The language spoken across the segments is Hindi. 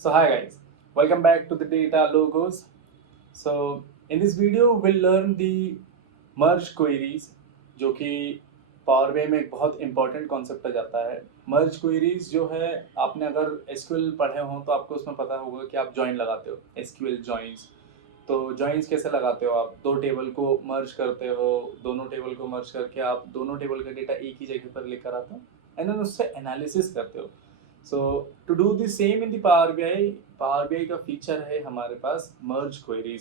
So hi guys, welcome back to the Data Logos. So in this video we'll learn the merge queries जो कि पावर BI में एक बहुत इंपॉर्टेंट कॉन्सेप्ट आ जाता है। मर्ज क्वेरीज जो है आपने अगर SQL पढ़े हो तो आपको उसमें पता होगा कि आप जॉइन लगाते हो, SQL जॉइंस। तो जॉइंस कैसे लगाते हो? आप दो टेबल को मर्ज करते हो, दोनों टेबल को मर्ज करके आप दोनों टेबल का डेटा एक ही जगह पर लेकर आते हो एंड देन उससे एनालिसिस करते हो। So to do the same in the power BI का फीचर है हमारे पास merge queries.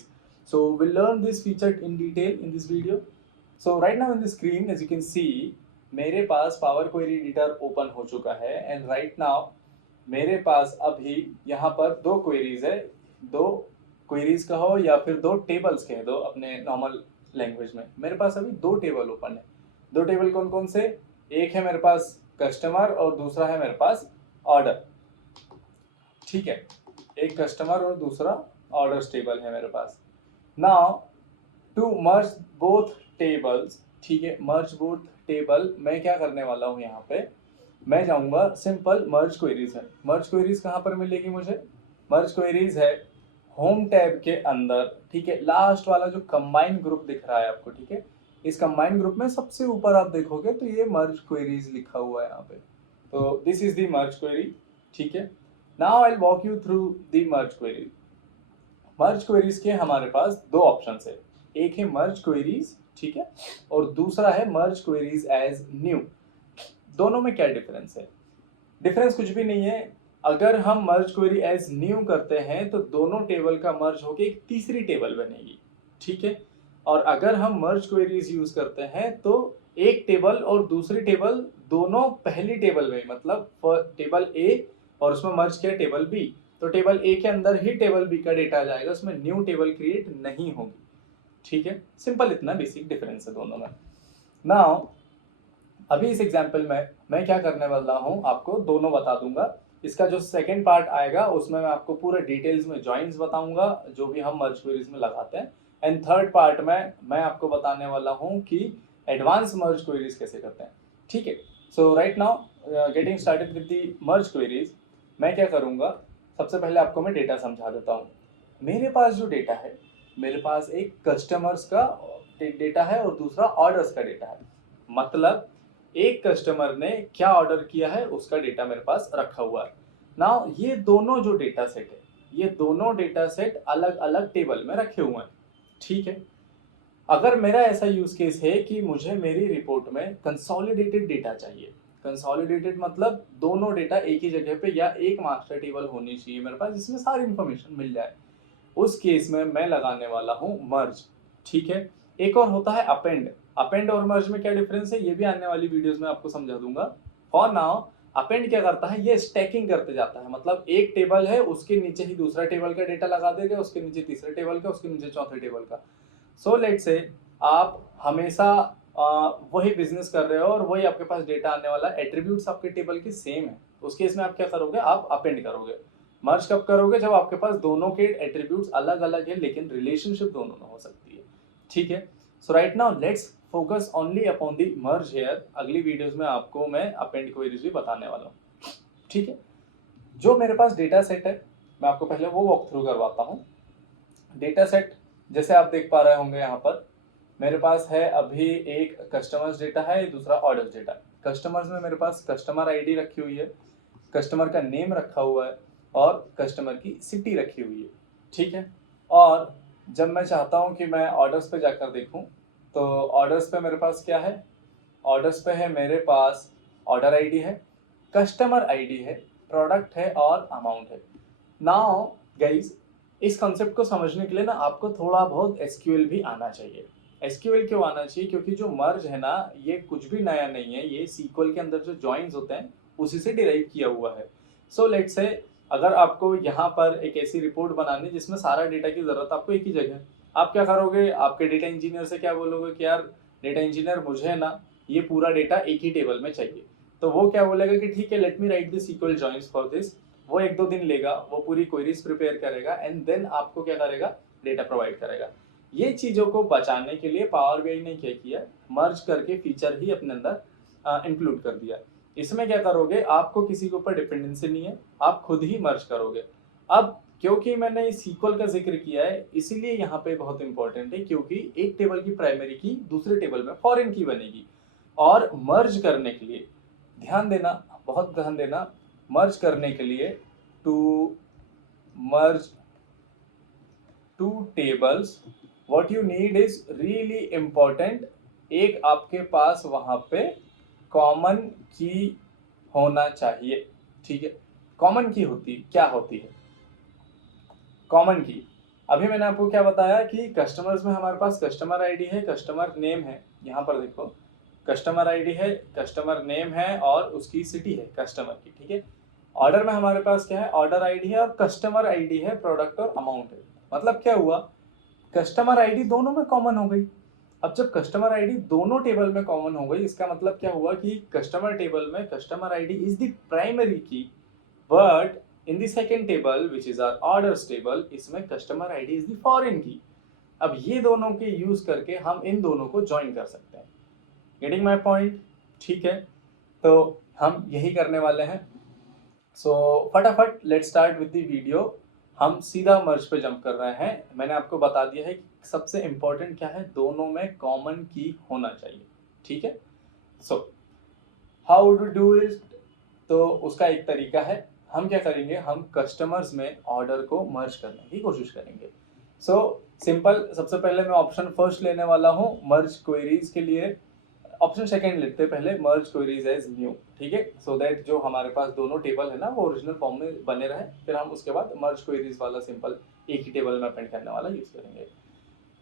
So will learn this feature in detail in this video. So right now in the screen as you can see मेरे पास पावर क्वेरी एडिटर ओपन हो चुका है एंड राइट नाउ मेरे पास अभी यहाँ पर दो क्वेरीज है। दो क्वेरीज कहो या फिर दो टेबल्स कह दो अपने नॉर्मल लैंग्वेज में। मेरे पास अभी दो टेबल ओपन है। दो टेबल कौन कौन से? एक है मेरे पास कस्टमर और दूसरा है मेरे पास ऑर्डर। ठीक है, एक कस्टमर और दूसरा ऑर्डर्स टेबल है मेरे पास। Now to merge both tables, ठीक है, मर्ज बोथ टेबल मैं क्या करने वाला हूँ यहाँ पे, मैं जाऊंगा सिंपल मर्ज क्वेरीज है। मर्ज क्वेरीज कहाँ पर मिलेगी मुझे? मर्ज क्वेरीज है होम टैब के अंदर, ठीक है, लास्ट वाला जो कंबाइन ग्रुप दिख रहा है आपको, ठीक है, इस कंबाइन ग्रुप में सबसे ऊपर आप देखोगे तो ये मर्ज क्वेरीज लिखा हुआ है यहाँ पे। तो this is the merge query, ठीक है। Now I will walk you through the merge query. Merge queries के हमारे पास दो ऑप्शन है, एक है मर्ज क्वेरीज, ठीक है, और दूसरा है मर्ज क्वेरीज एज न्यू। दोनों में क्या डिफरेंस है? डिफरेंस कुछ भी नहीं है। अगर हम मर्ज क्वेरी एज न्यू करते हैं तो दोनों टेबल का मर्ज होकर एक तीसरी टेबल बनेगी, ठीक है। और अगर हम मर्ज क्वेरीज यूज करते हैं तो एक टेबल और दूसरी टेबल दोनों पहली टेबल में, मतलब टेबल ए और उसमें मर्ज किया टेबल बी, तो टेबल ए के अंदर ही टेबल बी का डेटा आ जाएगा, उसमें न्यू टेबल क्रिएट नहीं होगी, ठीक है। सिंपल इतना बेसिक डिफरेंस है दोनों में। नाउ अभी इस एग्जाम्पल में मैं क्या करने वाला हूँ आपको दोनों बता दूंगा। इसका जो सेकंड पार्ट आएगा उसमें मैं आपको पूरे डिटेल्स में जॉइंस बताऊंगा जो भी हम मर्ज क्वेरीज में लगाते हैं, एंड थर्ड पार्ट में मैं आपको बताने वाला हूँ कि एडवांस मर्ज क्वेरीज कैसे करते हैं, ठीक है। So right now getting started with the merge queries, मैं क्या करूँगा, सबसे पहले आपको मैं डेटा समझा देता हूँ। मेरे पास जो डेटा है, मेरे पास एक कस्टमर्स का डेटा है और दूसरा ऑर्डर्स का डेटा है। मतलब एक कस्टमर ने क्या ऑर्डर किया है उसका डेटा मेरे पास रखा हुआ है। नाउ ये दोनों जो डेटा सेट है, ये दोनों डेटा सेट अलग अलग टेबल में रखे हुए हैं, ठीक है। अगर मेरा ऐसा यूज केस है कि मुझे मेरी रिपोर्ट में कंसोलिडेटेड डेटा चाहिए, कंसोलिडेटेड मतलब दोनों डेटा एक ही जगह पे या एक मास्टर टेबल होनी चाहिए मेरे पास जिसमें सारी इंफॉर्मेशन मिल जाए, उस केस में मैं लगाने वाला हूँ मर्ज, ठीक है। एक और होता है अपेंड। अपेंड और मर्ज में क्या डिफरेंस है ये भी आने वाली वीडियोस में आपको समझा दूंगा। फॉर नाउ अपेंड क्या करता है, ये स्टैकिंग करते जाता है, मतलब एक टेबल है उसके नीचे ही दूसरा टेबल का डेटा लगा देगा, उसके नीचे तीसरे टेबल का, उसके नीचे चौथे टेबल का। सो लेट से आप हमेशा वही बिजनेस कर रहे हो और वही आपके पास डेटा आने वाला, एट्रीब्यूट्स आपके टेबल के सेम है, उस केस में आप क्या करोगे, आप अपेंड करोगे। मर्ज कब करोगे? जब आपके पास दोनों के एट्रीब्यूट्स अलग अलग है लेकिन रिलेशनशिप दोनों में हो सकती है, ठीक है। So right now let's focus only upon the merge here. अगली वीडियोस में आपको मैं अपेंड क्वेरीज भी बताने वाला हूँ, ठीक है। जो मेरे पास डेटा सेट है मैं आपको पहले वो वॉक थ्रू करवाता हूँ। डेटा सेट जैसे आप देख पा रहे होंगे यहाँ पर मेरे पास है अभी एक कस्टमर्स डेटा है, दूसरा ऑर्डर्स डेटा है। कस्टमर्स में मेरे पास कस्टमर आईडी रखी हुई है, कस्टमर का नेम रखा हुआ है और कस्टमर की सिटी रखी हुई है, ठीक है। और जब मैं चाहता हूँ कि मैं ऑर्डर्स पे जाकर देखूँ तो ऑर्डर्स पे मेरे पास क्या है, ऑर्डर्स पे है मेरे पास ऑर्डर आईडी है, कस्टमर आईडी है, प्रोडक्ट है और अमाउंट है। नाउ गाइस इस कंसेप्ट को समझने के लिए ना आपको थोड़ा बहुत एसक्यूएल भी आना चाहिए। एसक्यूएल क्यों आना चाहिए? क्योंकि जो मर्ज है ना ये कुछ भी नया नहीं है, ये सीक्वल के अंदर जो जॉइंस होते हैं उसी से डिराइव किया हुआ है। सो लेट्स से अगर आपको यहाँ पर एक ऐसी रिपोर्ट बनानी जिसमें सारा डेटा की जरूरत आपको एक ही जगह है, आप क्या करोगे, आपके डेटा इंजीनियर से क्या बोलोगे कि यार डेटा इंजीनियर मुझे ना ये पूरा डेटा एक ही टेबल में चाहिए, तो वो क्या बोलेगा कि ठीक है let me write the SQL joins for this. वो एक दो दिन लेगा, वो पूरी क्वेरीज प्रिपेयर करेगा एंड देन आपको क्या करेगा, डेटा प्रोवाइड करेगा। ये चीजों को बचाने के लिए पावर बीआई ने क्या किया, मर्ज करके फीचर ही अपने अंदर इंक्लूड कर दिया। इसमें क्या करोगे, आपको किसी के ऊपर डिपेंडेंसी नहीं है, आप खुद ही मर्ज करोगे। अब क्योंकि मैंने इस इक्वल का जिक्र किया है इसीलिए यहाँ पे बहुत इंपॉर्टेंट है, क्योंकि एक टेबल की प्राइमरी की दूसरे टेबल में फॉरेन की बनेगी और मर्ज करने के लिए ध्यान देना, बहुत ध्यान देना, मर्ज करने के लिए to merge two tables what you need is really important, एक आपके पास वहां पे कॉमन की होना चाहिए। ठीक है, कॉमन की क्या होती है कॉमन की? अभी मैंने आपको क्या बताया कि कस्टमर्स में हमारे पास कस्टमर आईडी है, कस्टमर नेम है, यहाँ पर देखो कस्टमर आईडी है, कस्टमर नेम है और उसकी सिटी है कस्टमर की। ठीक है, ऑर्डर में हमारे पास क्या है, ऑर्डर आईडी है और कस्टमर आईडी है, प्रोडक्ट और अमाउंट है। मतलब क्या हुआ, कस्टमर आईडी दोनों में कॉमन हो गई। अब जब कस्टमर आईडी दोनों टेबल में कॉमन हो गई, इसका मतलब क्या हुआ कि कस्टमर टेबल में customer ID is the primary key, but in the second table which is our orders table, इसमें customer ID is the foreign key. अब ये दोनों के यूज करके हम इन दोनों को ज्वाइन कर सकते हैं। Getting my point? ठीक है, तो हम यही करने वाले हैं। सो फटाफट let's start with the video. हम सीधा मर्ज पे जंप कर रहे हैं। मैंने आपको बता दिया है कि सबसे इंपॉर्टेंट क्या है, दोनों में कॉमन की होना चाहिए। ठीक है, so how to do it? तो उसका एक तरीका है, हम क्या करेंगे, हम कस्टमर्स में ऑर्डर को मर्ज करने की कोशिश करेंगे। सो सिंपल, सबसे पहले मैं ऑप्शन फर्स्ट लेने वाला हूँ मर्ज क्वेरीज के लिए। ऑप्शन सेकंड लेते हैं पहले, मर्ज क्वेरीज एज न्यू। ठीक है, सो दैट जो हमारे पास दोनों टेबल है ना वो ओरिजिनल फॉर्म में बने रहे। फिर हम उसके बाद मर्ज क्वेरीज वाला सिंपल एक ही टेबल में अपेंड करने वाला यूज करेंगे।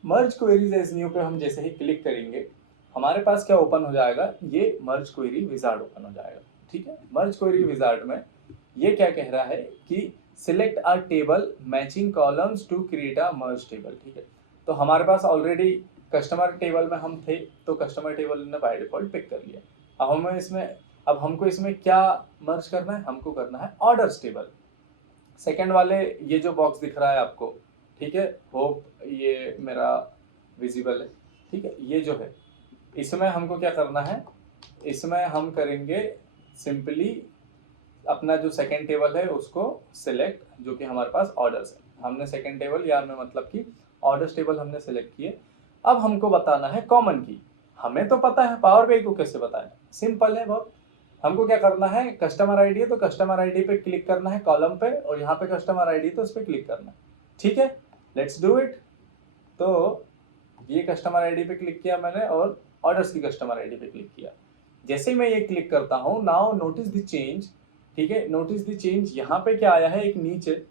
मर्ज क्वेरीज एज न्यू पे हम जैसे ही क्लिक करेंगे, हमारे पास क्या ओपन हो जाएगा, ये मर्ज क्वेरी विजार्ड ओपन हो जाएगा। ठीक है, मर्ज क्वेरी विजार्ड में ये क्या कह रहा है कि select a table matching columns to create a merge table. ठीक है, तो हमारे पास ऑलरेडी कस्टमर टेबल में हम थे, तो कस्टमर टेबल ने बाय डिफॉल्ट पिक कर लिया। अब हमको इसमें क्या मर्ज करना है, हमको करना है ऑर्डर्स टेबल। सेकंड वाले ये जो बॉक्स दिख रहा है आपको, ठीक है, होप ये मेरा विजिबल है। ठीक है, ये जो है इसमें हमको क्या करना है, इसमें हम करेंगे सिंपली अपना जो सेकंड टेबल है उसको सिलेक्ट, जो कि हमारे पास ऑर्डर्स है। हमने सेकंड टेबल या में मतलब कि ऑर्डर्स टेबल हमने सिलेक्ट किए। अब हमको बताना है कॉमन की। हमें तो पता है पावर बीआई को कैसे बताना है, सिंपल है बहुत। हमको क्या करना है, कस्टमर आईडी है तो कस्टमर आईडी पे क्लिक करना है कॉलम पे, और यहाँ पे कस्टमर आईडी तो उस पर क्लिक करना है। ठीक है, लेट्स डू इट। तो ये कस्टमर आईडी पे क्लिक किया मैंने और ऑर्डर्स की कस्टमर आईडी पे क्लिक किया। जैसे ही मैं ये क्लिक करता हूँ, नाउ नोटिस द चेंज। ठीक है, नोटिस द चेंज। यहाँ पे क्या आया है, एक नीचे,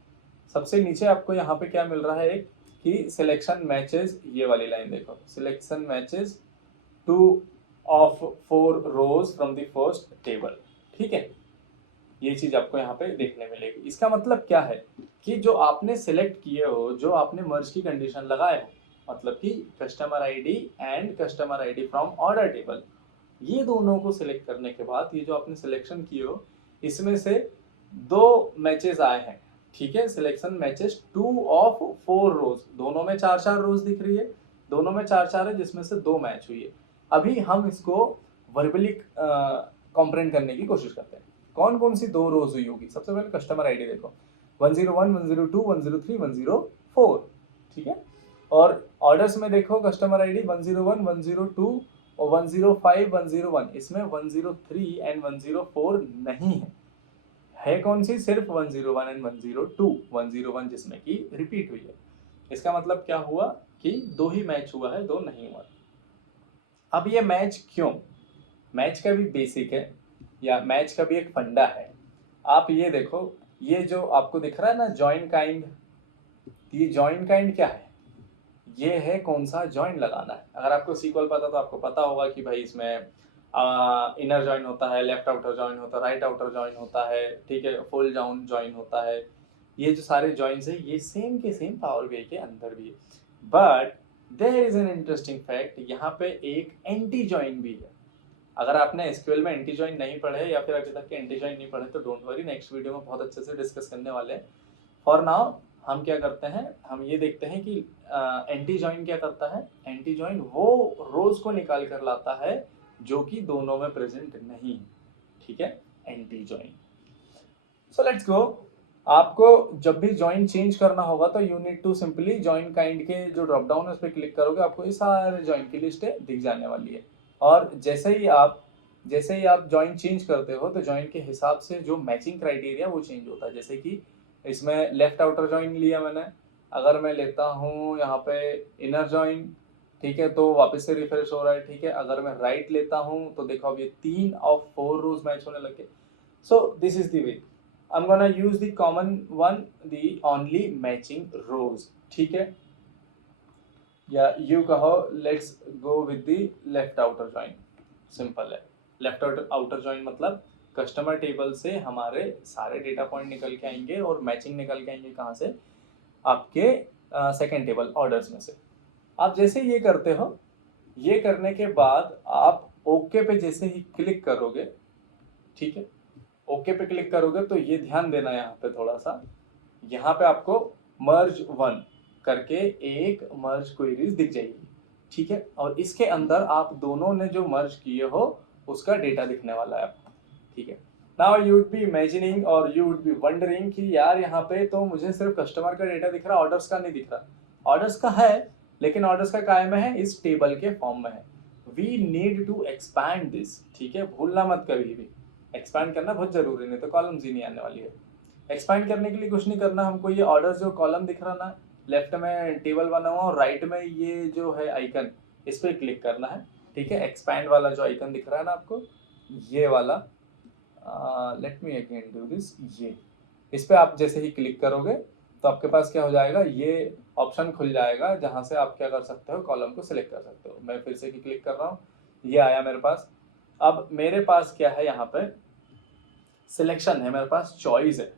सबसे नीचे आपको यहाँ पे क्या मिल रहा है, एक कि सिलेक्शन मैचेस, ये वाली लाइन देखो, selection matches 2 of 4 rows from the first table. ठीक है, ये चीज आपको यहाँ पे देखने मिलेगी। इसका मतलब क्या है कि जो आपने सिलेक्ट किए हो, जो आपने मर्ज की कंडीशन लगाए हो, मतलब कि customer ID and customer ID from order table, ये दोनों को सिलेक्ट करने के बाद ये जो आपने सिलेक्शन किए हो, इसमें से 2 मैचेस आए हैं। ठीक है, सिलेक्शन मैचेस 2 of 4 रोज, दोनों में 4-4 रोज दिख रही है, दोनों में 4-4 है, जिसमें से 2 मैच हुई है। अभी हम इसको वर्बली कॉम्प्रेंड करने की कोशिश करते हैं। कौन कौन सी 2 रोज हुई होगी? सबसे पहले कस्टमर आईडी देखो, 101, 102, 103, 104। ठीक है, और ऑर्डर्स में देखो कस्टमर आईडी 101, 102 और 105, 101, इसमें 103 एंड 104 नहीं है कौन सी? सिर्फ 101 एंड 102, 101 जिसमें कि रिपीट हुई है। इसका मतलब क्या हुआ कि 2 ही मैच हुआ है, 2 नहीं हुआ। अब ये मैच क्यों? मैच का भी बेसिक है, या मैच का भी एक फंडा है। आप ये देखो, ये जो आपको दिख रहा है ना जॉइन काइंड, ये जॉइन काइंड क्या है? ये है कौन सा जॉइन लगाना है। अगर आपको सीक्वल पता तो आपको पता होगा कि भाई इसमें इनर जॉइन होता है, लेफ्ट आउटर जॉइन होता है, राइट आउटर जॉइन होता है, ठीक है, फुल डाउन जॉइन होता है। ये जो सारे जॉइंस है ये सेम के सेम पावर बीआई के अंदर भी है, but there is an interesting fact, यहाँ पे एक एंटी जॉइन भी है। अगर आपने एसक्यूएल में एंटी जॉइन नहीं पढ़े या फिर अभी तक के एंटी जॉइन नहीं पढ़े तो डोंट वरी, नेक्स्ट वीडियो में बहुत अच्छे से डिस्कस करने वाले हैं। फॉर नाउ हम क्या करते हैं, हम ये देखते हैं कि एंटी जॉइन क्या करता है। एंटी जॉइन वो रोज को निकाल कर लाता है जो कि दोनों में प्रेजेंट नहीं है। ठीक है, anti join. So let's go. आपको जब भी जॉइन चेंज करना होगा तो you need to simply join kind के जो ड्रॉप डाउन है उस पर क्लिक करोगे, आपको ये सारे जॉइन की लिस्ट दिख जाने वाली है। और जैसे ही आप जॉइन चेंज करते हो तो जॉइन के हिसाब से जो मैचिंग क्राइटेरिया वो चेंज होता है। जैसे कि इसमें लेफ्ट आउटर जॉइन लिया मैंने, अगर मैं लेता हूँ यहाँ पे इनर जॉइन, ठीक है, तो वापस से रिफ्रेश हो रहा है, ठीक है। अगर मैं राइट लेता हूँ तो देखो अब ये 3 ऑफ 4 रोज मैच होने लगे। So this is the way I'm gonna use the common one, the only matching rows, ठीक है। या यू कहो let's go with the left outer join, simple है। लेफ्ट आउटर जॉइन मतलब कस्टमर टेबल से हमारे सारे डेटा पॉइंट निकल के आएंगे और मैचिंग निकल के आएंगे कहाँ से, आपके सेकेंड टेबल ऑर्डर्स में से। आप जैसे ये करते हो, ये करने के बाद आप ओके पे जैसे ही क्लिक करोगे, ठीक है, ओके पे क्लिक करोगे तो ये ध्यान देना यहाँ पे थोड़ा सा, यहाँ पे आपको मर्ज वन करके एक मर्ज क्वेरीज दिख जाएगी, ठीक है। और इसके अंदर आप दोनों ने जो मर्ज किए हो उसका डेटा दिखने वाला है आपको, ठीक है। Now you would be imagining और यू वुड बी वंडरिंग कि यार यहाँ पे तो मुझे सिर्फ कस्टमर का डेटा दिख रहा, ऑर्डर्स का नहीं दिख रहा। ऑर्डर्स का है, लेकिन ऑर्डर्स का काय में है, इस टेबल के फॉर्म में है। We need to expand this, ठीक है, भूलना मत कभी भी, एक्सपैंड करना बहुत जरूरी, नहीं तो कॉलम्स ही नहीं आने वाली है। एक्सपैंड करने के लिए कुछ नहीं करना हमको, ये ऑर्डर्स जो कॉलम दिख रहा ना, लेफ्ट में टेबल बना हुआ और राइट में ये जो है आइकन, इस पर क्लिक करना है, ठीक है। एक्सपैंड वाला जो आइकन दिख रहा है ना आपको, ये वाला, let me again do this, ये इस पे आप जैसे ही क्लिक करोगे तो आपके पास क्या हो जाएगा, ये ऑप्शन खुल जाएगा जहां से आप क्या कर सकते हो, कॉलम को सिलेक्ट कर सकते हो। मैं फिर से क्लिक कर रहा हूँ, ये आया मेरे पास। अब मेरे पास क्या है, यहाँ पे सिलेक्शन है, मेरे पास चॉइस है।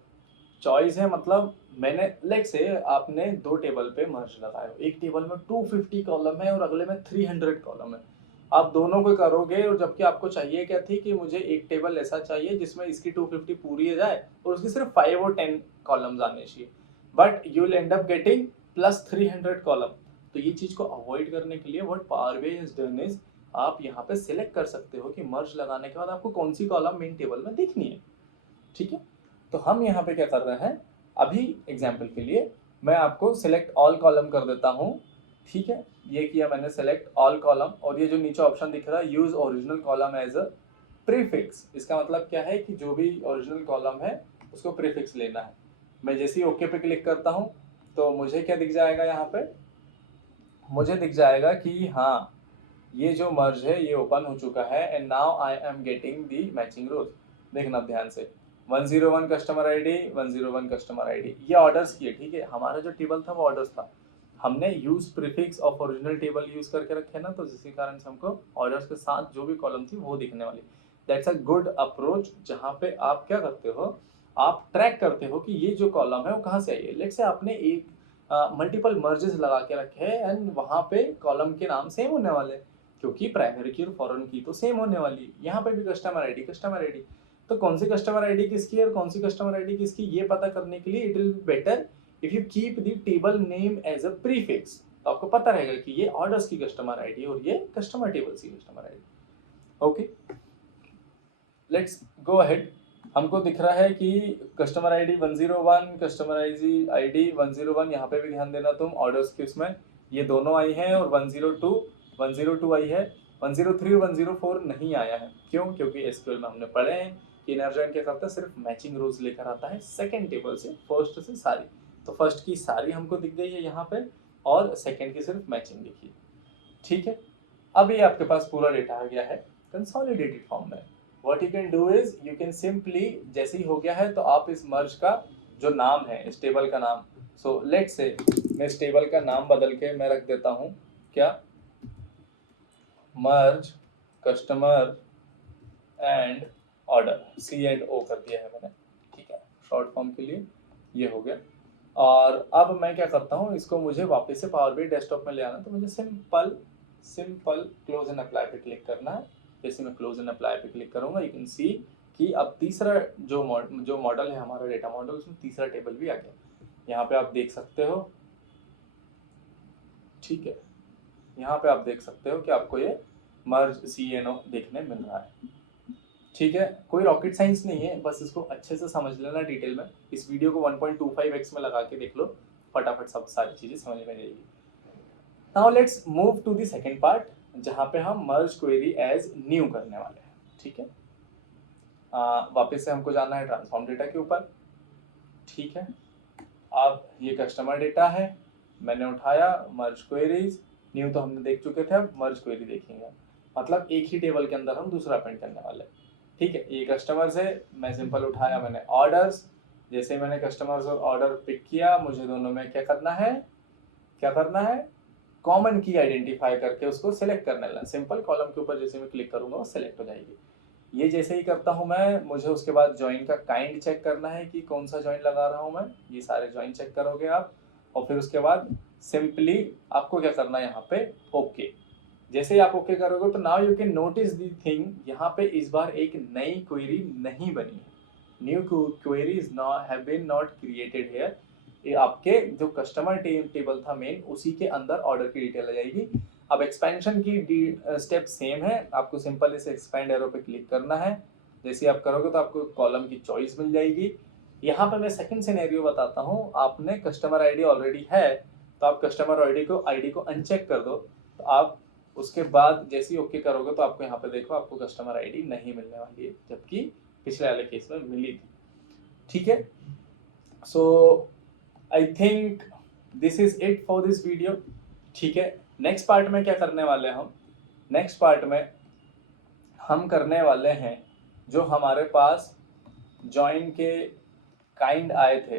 चॉइस है मतलब मैंने लेट से आपने दो टेबल पे मर्ज लगाए हो, एक टेबल में 250 कॉलम है और अगले में 300 कॉलम है। आप दोनों को करोगे और जबकि आपको चाहिए क्या थी कि मुझे एक टेबल ऐसा चाहिए जिसमें इसकी 250 पूरी हो जाए और उसकी सिर्फ 5 और 10 कॉलम्स आने चाहिए, but you will and up getting plus 300 column. तो ये चीज को अवॉइड करने के लिए what power BI has done is, आप यहाँ पे सिलेक्ट कर सकते हो कि मर्ज लगाने के बाद आपको कौन सी कॉलम मेन टेबल में देखनी है, ठीक है। तो हम यहाँ पे क्या कर रहे हैं, अभी एग्जाम्पल के लिए मैं आपको सिलेक्ट ऑल कॉलम कर देता हूँ, ठीक है। ये किया मैंने सिलेक्ट ऑल कॉलम, और ये जो नीचे ऑप्शन दिख रहा है use original column as a prefix, इसका मतलब क्या है कि जो भी ओरिजिनल कॉलम है उसको प्रीफिक्स लेना है। मैं जैसे ही ओके पे क्लिक करता हूँ तो मुझे क्या दिख जाएगा, यहाँ पे मुझे दिख जाएगा कि हाँ ये जो मर्ज है ये ओपन हो चुका है and now I am getting the matching रोज। देखना ध्यान से, 101 कस्टमर आईडी, 101 कस्टमर आईडी, ये ऑर्डर्स की है, ठीक है। हमारा जो टेबल था वो ऑर्डर्स था, हमने use prefix of original table use करके रखे ना, तो जिसके कारण से हमको ऑर्डर्स के साथ जो भी कॉलम थी वो दिखने वाली। दैट्स अ गुड अप्रोच, जहाँ पे आप क्या करते हो, आप ट्रैक करते हो कि ये जो कॉलम है वो कहाँ से आई है। लेट्स से आपने एक मल्टीपल मर्जेस लगा के रखे हैं एंड वहाँ पे कॉलम के नाम सेम होने वाले, क्योंकि प्राइमरी की और फॉरेन की तो सेम होने वाली। यहाँ पे भी कस्टमर आईडी कस्टमर आईडी, तो कौन सी कस्टमर आईडी किसकी है और कौन सी कस्टमर आईडी किसकी, ये पता करने के लिए it will be better if you keep the table name as a prefix. तो आपको पता रहेगा कि ये ऑर्डर्स की कस्टमर आईडी और ये कस्टमर टेबल्स की customer ID. Okay, let's go ahead. हमको दिख रहा है कि कस्टमर आईडी 101, कस्टमर आईडी 101, यहाँ पे भी ध्यान देना तुम, ऑर्डर्स की उसमें ये दोनों आई हैं, और 102 आई है, 103 और 104 नहीं आया है। क्यों? क्योंकि एसक्यूएल में हमने पढ़े हैं कि इनर जॉइन क्या करता है, सिर्फ मैचिंग रोज लेकर आता है सेकंड टेबल से फर्स्ट से सारी। तो फर्स्ट की सारी हमको दिख गई है यहाँ पे और सेकंड की सिर्फ मैचिंग दिखी, ठीक है। अब ये आपके पास पूरा डेटा आ गया है कंसोलिडेटेड फॉर्म में। What you can do is you can simply, जैसे ही हो गया है तो आप इस मर्ज का जो नाम है, इस टेबल का नाम, सो लेट्स से मैं इस टेबल का नाम बदल के मैं रख देता हूँ क्या, merge customer and order, C and O कर दिया है मैंने, ठीक है, शॉर्ट फॉर्म के लिए ये हो गया। और अब मैं क्या करता हूँ, इसको मुझे वापस से पावर BI डेस्कटॉप में ले आना, तो मुझे सिंपल क्लोज एंड अप्लाई पे क्लिक करना है। जैसे मैं क्लोज एंड अप्लाई पे क्लिक करूंगा यू कैन सी कि अब तीसरा जो मॉडल है हमारा डेटा मॉडल, उसमें तीसरा टेबल भी आ गया। यहाँ पे आप देख सकते हो, ठीक है, यहाँ पे आप देख सकते हो कि आपको ये मर्ज CNO देखने मिल रहा है, ठीक है, कोई रॉकेट साइंस नहीं है, बस इसको अच्छे से समझ लेना डिटेल में। इस वीडियो को 1.25x में लगा के देख लो, फटाफट सब सारी चीज़ें समझ में जाएगी। Now let's move to the second part, जहाँ पे हम मर्ज क्वेरी एज न्यू करने वाले हैं। ठीक है, वापस से हमको जाना है ट्रांसफॉर्म डेटा के ऊपर। ठीक है, अब ये कस्टमर डेटा है, मैंने उठाया मर्ज क्वेरीज, न्यू तो हमने देख चुके थे, अब मर्ज क्वेरी देखेंगे। मतलब एक ही टेबल के अंदर हम दूसरा प्रिंट करने वाले हैं। ठीक है, ये कस्टमर्स है, मैं सिंपल उठाया मैंने ऑर्डर्स, जैसे मैंने कस्टमर्स और ऑर्डर पिक किया, मुझे दोनों में क्या करना है, कॉमन की आइडेंटिफाई करके उसको सिलेक्ट करने लगा। सिंपल कॉलम के ऊपर जैसे मैं क्लिक करूंगा वो सिलेक्ट हो जाएगी। ये जैसे ही करता हूं मैं, मुझे उसके बाद जॉइन का काइंड चेक करना है कि कौन सा जॉइन लगा रहा हूं मैं। ये सारे जॉइन चेक करोगे आप, और फिर उसके बाद सिंपली आपको क्या करना है यहाँ पे, ओके। जैसे ही आप ओके करोगे तो now you can notice the thing, यहाँ पे इस बार एक नई क्वेरी नहीं बनी है। New query is have been not created here. ये आपके जो कस्टमर टेबल था मेन, उसी के अंदर ऑर्डर की डिटेल आ जाएगी। अब एक्सपेंशन की स्टेप सेम है, आपको सिंपल इसे एक्सपेंड एरो पे क्लिक करना है। जैसे आप करोगे तो आपको कॉलम की चॉइस मिल जाएगी। यहाँ पे मैं सेकंड सिनेरियो बताता हूँ। आपने कस्टमर आईडी ऑलरेडी है, तो आप कस्टमर आईडी को अनचेक कर दो। तो आप उसके बाद जैसे ही ओके करोगे तो आपको यहाँ पे देखो आपको कस्टमर आईडी नहीं मिलने वाली है, जबकि पिछले वाले केस में मिली थी। ठीक है, so I think this is it for this video. ठीक है, नेक्स्ट पार्ट में क्या करने वाले हैं हम, नेक्स्ट पार्ट में हम करने वाले हैं जो हमारे पास जॉइन के काइंड आए थे,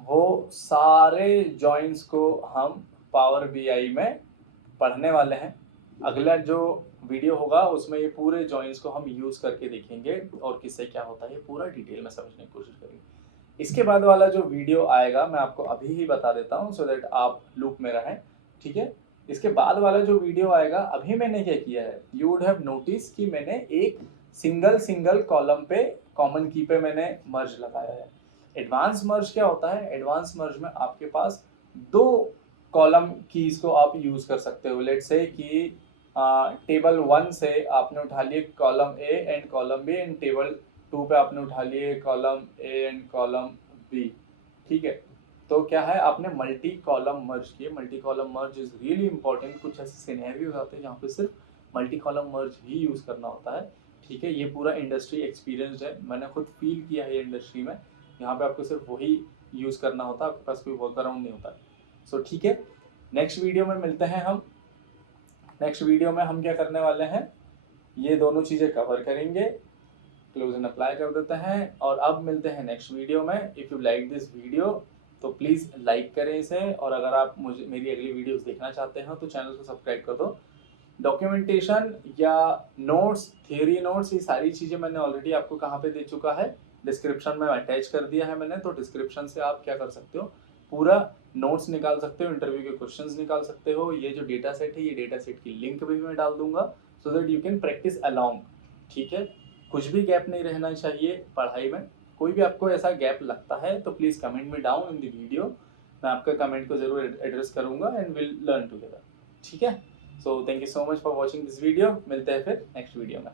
वो सारे जॉइंस को हम पावर बीआई में पढ़ने वाले हैं। अगला जो वीडियो होगा उसमें ये पूरे जॉइंस को हम यूज़ करके देखेंगे और किससे क्या होता है ये पूरा डिटेल में समझने की कोशिश करेंगे। इसके बाद वाला जो वीडियो आएगा मैं आपको अभी ही बता देता हूँ, सो दैट आप लूप में रहें। ठीक है, इसके बाद वाला जो वीडियो आएगा, अभी मैंने क्या किया है, यू वुड हैव नोटिस कि मैंने एक सिंगल कॉलम पे कॉमन की पे मैंने मर्ज लगाया है। एडवांस मर्ज क्या होता है, एडवांस मर्ज में आपके पास दो कॉलम कीज को आप यूज कर सकते हो। लेट्स से कि टेबल 1 से आपने उठा लिए column A and column B, and table 2 पे आपने उठा लिए column A and column B. ठीक है, तो क्या है, आपने मल्टी कॉलम मर्ज किए। Multi column merge is really important. कुछ ऐसे सिनेरियोज आते हैं जहाँ पे सिर्फ मल्टी कॉलम मर्ज ही यूज करना होता है। ठीक है, ये पूरा इंडस्ट्री एक्सपीरियंस है, मैंने खुद फील किया है ये इंडस्ट्री में। यहाँ पे आपको सिर्फ वही यूज करना होता है, आपके पास कोई वर्क अराउंड नहीं होता। सो ठीक है, नेक्स्ट वीडियो में मिलते हैं हम। नेक्स्ट वीडियो में हम क्या करने वाले हैं, ये दोनों चीज़ें कवर करेंगे, क्लोज एंड अप्लाई कर देते हैं। और अब मिलते हैं नेक्स्ट वीडियो में। If you like this video तो प्लीज़ लाइक करें इसे, और अगर आप मुझे मेरी अगली वीडियोस देखना चाहते हैं तो चैनल को सब्सक्राइब कर दो। डॉक्यूमेंटेशन या नोट्स, थियरी नोट्स, ये सारी चीज़ें मैंने ऑलरेडी आपको कहाँ पे दे चुका है, डिस्क्रिप्शन में अटैच कर दिया है मैंने। तो डिस्क्रिप्शन से आप क्या कर सकते हो, पूरा नोट्स निकाल सकते हो, इंटरव्यू के क्वेश्चंस निकाल सकते हो। ये जो डेटा सेट है, ये डेटा सेट की लिंक भी मैं डाल दूंगा, so that you can practice along. ठीक है, कुछ भी गैप नहीं रहना चाहिए पढ़ाई में। कोई भी आपको ऐसा गैप लगता है तो प्लीज़ कमेंट में डाउन इन द वीडियो, मैं आपका कमेंट को जरूर एड्रेस करूंगा एंड विल लर्न टुगेदर। ठीक है, so thank you so much for watching this video. मिलते हैं फिर नेक्स्ट वीडियो में।